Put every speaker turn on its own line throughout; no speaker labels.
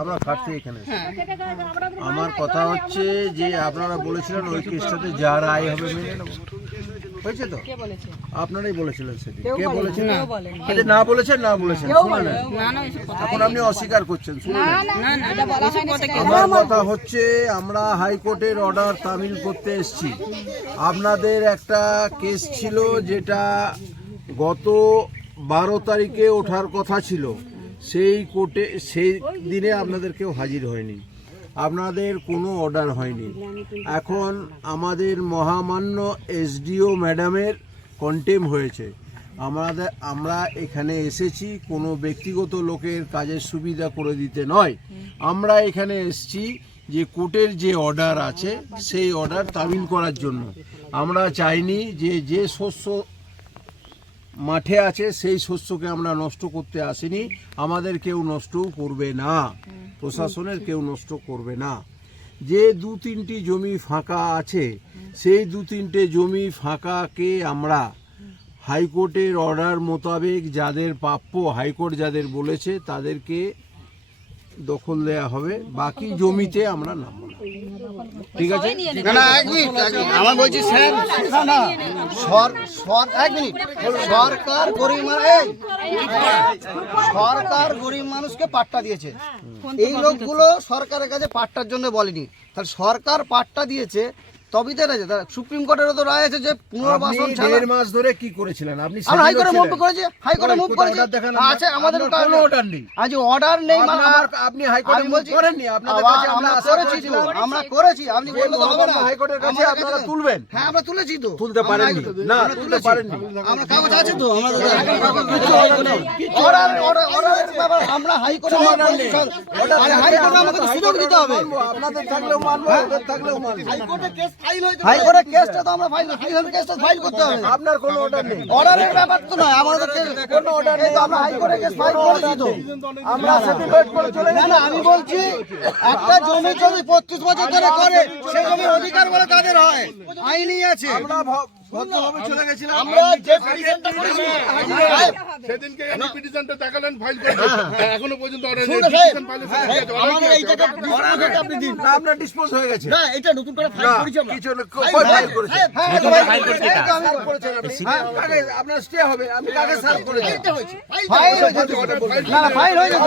আমরা খাটছি এখানে। আমার কথা হচ্ছে যে আপনারা বলেছিলেন ওই কেসটাতে যা রায় হবে মেনে নেব। হয়েছে তো? আপনারাই বলেছিলেন সেটি কে বলেছেন? না বলেছেন না বলেছেন। শুনে নেন। এখন আপনি অস্বীকার করছেন আমার কথা হচ্ছে আমরা হাইকোর্টের অর্ডার তামিল করতে এসেছি। আপনাদের একটা কেস ছিল যেটা গত বারো তারিখে ওঠার কথা ছিল। সেই কোর্টে, সেই দিনে আপনাদের কেউ হাজির হয়নি। আপনাদের কোনো অর্ডার হয়নি। এখন আমাদের মহামান্য এসডিও ম্যাডামের কন্টেম হয়েছে। আমাদের, আমরা এখানে এসেছি, কোনো ব্যক্তিগত লোকের কাজের সুবিধা করে দিতে নয়। আমরা এখানে এসেছি যে কোর্টের যে অর্ডার আছে, সেই অর্ডার তামিল করার জন্য। আমরা চাইনি যে যে শস্য মাঠে আছে সেই শস্যকে আমরা নষ্ট করতে আসিনি। আমাদের কেউ নষ্টও করবে না। প্রশাসনের কেউ নষ্ট করবে না। যে দু তিনটি জমি ফাঁকা আছে সেই দু তিনটে জমি ফাঁকাকে আমরা হাইকোর্টের অর্ডার মোতাবেক যাদের প্রাপ্য হাইকোর্ট যাদের বলেছে তাদেরকে দখল দেয়া হবে। বাকি জমিতে আমরা নামবো না। ঠিক আছে।
আমার বলছি স্যার সরকার গরিব সরকার গরিব মানুষকে পাট্টা দিয়েছে। এই লোকগুলো সরকারের কাছে পাট্টার জন্য বলেনি। তাহলে সরকার পাট্টা দিয়েছে তবেই তো রায় সুপ্রিম কোর্টেরও তো রায় আছে যে পুনর্বাসন ছাড়া
দেড় মাস ধরে কি করেছিলেন? আপনি
আমরা হাইকোর্টে মুভ
ছিলেন?
করেছি হাইকোর্টে মুভ
কোথায়
করেছি? আছে আমাদের
কোনো order নেই।
আজ অর্ডার নেই মানে
আপনি move
বলছি
করেননি, আপনাদের কাছে আমরা
করেছি তো আমরা করেছি আপনি বললে তো হবে না।
মহামান্য হাইকোর্টের কাছে আপনারা তুলবেন।
হ্যাঁ আমরা তুলেছি তো।
তুলতে পারেননি। না তুলতে। পারেননি।
আমরা কাগজ আছে তো আমাদের অর্ডার অর্ডার অর্ডারের ব্যাপার আমরা হাইকোর্টে আরে হাইকোর্টে আমাকে তো সুযোগ দিতে হবে।
আপনাদের থাকলেও মানবো। থাকলেও মানবো
হাইকোর্টের কেসটা তো আমরা ফাইল ফাইল কেসটা ফাইল করতে হবে।
আপনার কোনো অর্ডার নেই।
অর্ডারের ব্যাপার তো নয় আমাদের কোনো অর্ডার নেই। তো আমরা হাইকোর্টে কেস ফাইল করেছি তো।
আমরা সার্টিফাইড করে চলে
না না আমি বলছি একটা জমি যদি পঁচিশ বছর ধরে করে সেই জমির অধিকার বলে তাদের হয়। আইনই আছে।
আমরা ভ- ভদ্রভাবে চলে গেছিলাম
আমরা যে পিটিশনটা করেছি
সেদিনকে আপনি পিটিশনটা দেখালেন ফাইল করে এখনও পর্যন্ত
হ্যাঁ,
আপনার ডিসপোজ হয়ে গেছে
না এটা নতুন করে ফাইল করেছি
ফাইল করেছে
হ্যাঁ
হ্যাঁ, আপনার স্টে হবে আমি কাকে সার্ভ করেছি
ফাইল হয়ে যেত ফাইল হয়ে যেত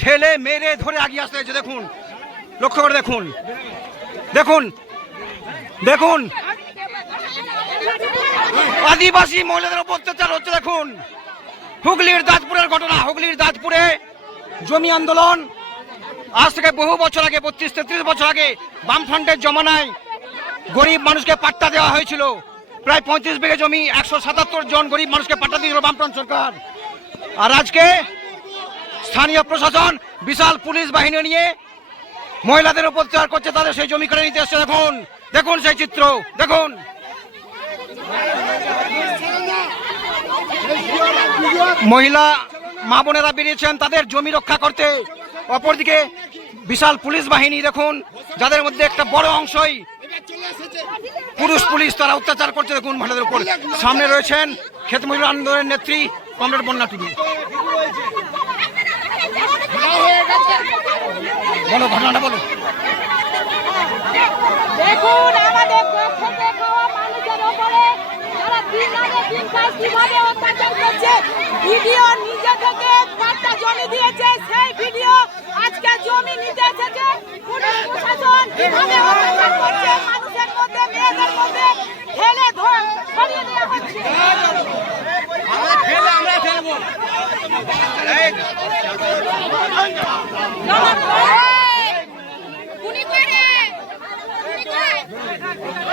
ঠেলে মেরে ধরে আগিয়ে আসতে হয়েছে, দেখুন। লক্ষ্য করে দেখুন। দেখুন। দেখুন। আদিবাসী মহিলাদের উপর অত্যাচার হচ্ছে, দেখুন। হুগলির দাঁতপুরের ঘটনা, হুগলির দাঁতপুরে জমি আন্দোলন। আজ থেকে বহু বছর আগে, বত্রিশ তেত্রিশ বছর আগে, বামফ্রন্টের জমানায় গরিব মানুষকে পাট্টা দেওয়া হয়েছিল। প্রায় পঁয়ত্রিশ বিঘে জমি, একশো সাতাত্তর জন গরিব মানুষকে পাট্টা দিয়েছিল বামফ্রন্ট সরকার। আর আজকে স্থানীয় প্রশাসন, বিশাল পুলিশ বাহিনী নিয়ে মহিলাদের উপর করছে, তাদের সেই জমি করে নিতে এসছে। দেখুন দেখুন সেই চিত্র, দেখুন। মহিলা, মা বোনেরা বেরিয়েছেন, তাদের জমি রক্ষা করতে। অপরদিকে বিশাল পুলিশ বাহিনী, দেখুন, যাদের মধ্যে একটা বড় অংশই পুরুষ পুলিশ, তারা অত্যাচার করছে। দেখুন, মহিলাদের উপর। সামনে রয়েছেন মহিলা আন্দোলনের নেত্রী, কমরেড বন্যা টুডু বলো ঘটনাটা বলো।
দেখুন আমাদের খেতে খাওয়া মানুষের ওপরে তারা দিন আনে দিন কাজ কীভাবে অত্যাচার করছে ভিডিও নিজে থেকে পাট্টা জমি দিয়েছে সেই ভিডিও আজকে জমি নিতে এসেছে পুলিশ প্রশাসন কীভাবে অত্যাচার করছে মানুষের মধ্যে মেয়েদের মধ্যে ঠেলে ধরে সরিয়ে দেওয়া হচ্ছে।
উনি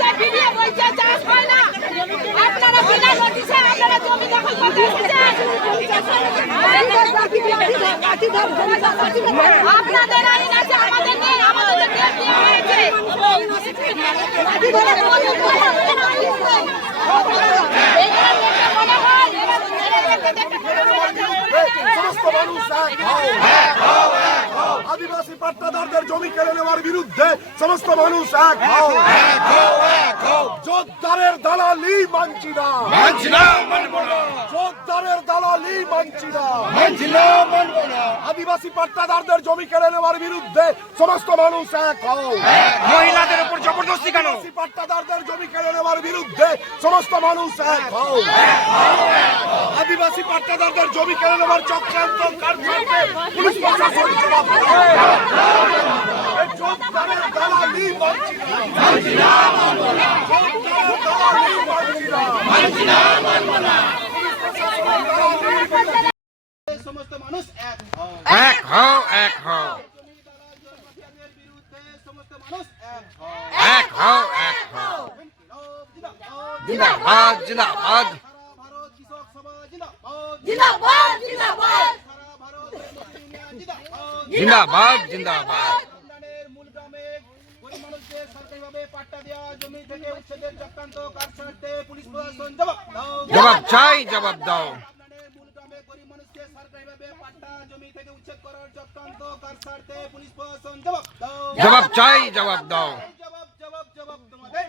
আজকে বলছে ভিডিও চাষ হয় না। আপনারা বিনা নোটিশে আপনারা জমি দখল করতে আপনাদের আইন আছে, আমাদের নেই আমাদের হয়েছে। মনে হয়
সমস্ত মানুষ এক হও। আদিবাসী পাট্টাদারদের জমি কেড়ে নেওয়ার বিরুদ্ধে সমস্ত মানুষ এক হও। জোরদারের দালালি মানছি না। মানছি না মানব না। জোরদারের দালালি মানছি না। মানছি না মানব না। আদিবাসী পাট্টাদারদের জমি কেড়ে নেওয়ার বিরুদ্ধে সমস্ত মানুষ এক হও।
মহিলাদের উপর জবরদস্তি কেন?
আদিবাসী পাট্টাদারদের জমি কেড়ে নেওয়ার বিরুদ্ধে সমস্ত মানুষ এক হও। আদিবাসী পাট্টাদারদের জমি কেড়ে নেওয়ার চক্রান্ত কার্যক্রমে পুলিশ প্রশাসন জবাব দাও। এই জোরদারের দালালি মানছি না। জোরদারের দালালি মানছি না। সমস্ত মানুষ এক হও
এক হও। এক হও
সমস্ত মানুষ এক হও।
এক হও এক জিন্দাবাদ জিন্দাবাদ।
জিন্দাবাদ
জিন্দাবাদ।
পাট্টা দেওয়া জমি থেকে উচ্ছেদের চক্রান্ত ছাড়তে পুলিশ প্রশাসন জবাব? দাও।
জবাব চাই জবাব দাও।
লন্ডনের গরিব মানুষকে সরকারিভাবে পাট্টা জমি থেকে উচ্ছেদ করার চক্রান্ত কার স্বার্থে পুলিশ প্রশাসন জবাব? দাও।
জবাব চাই জবাব দাও।
জবাব জবাব জবাব তোমাদের।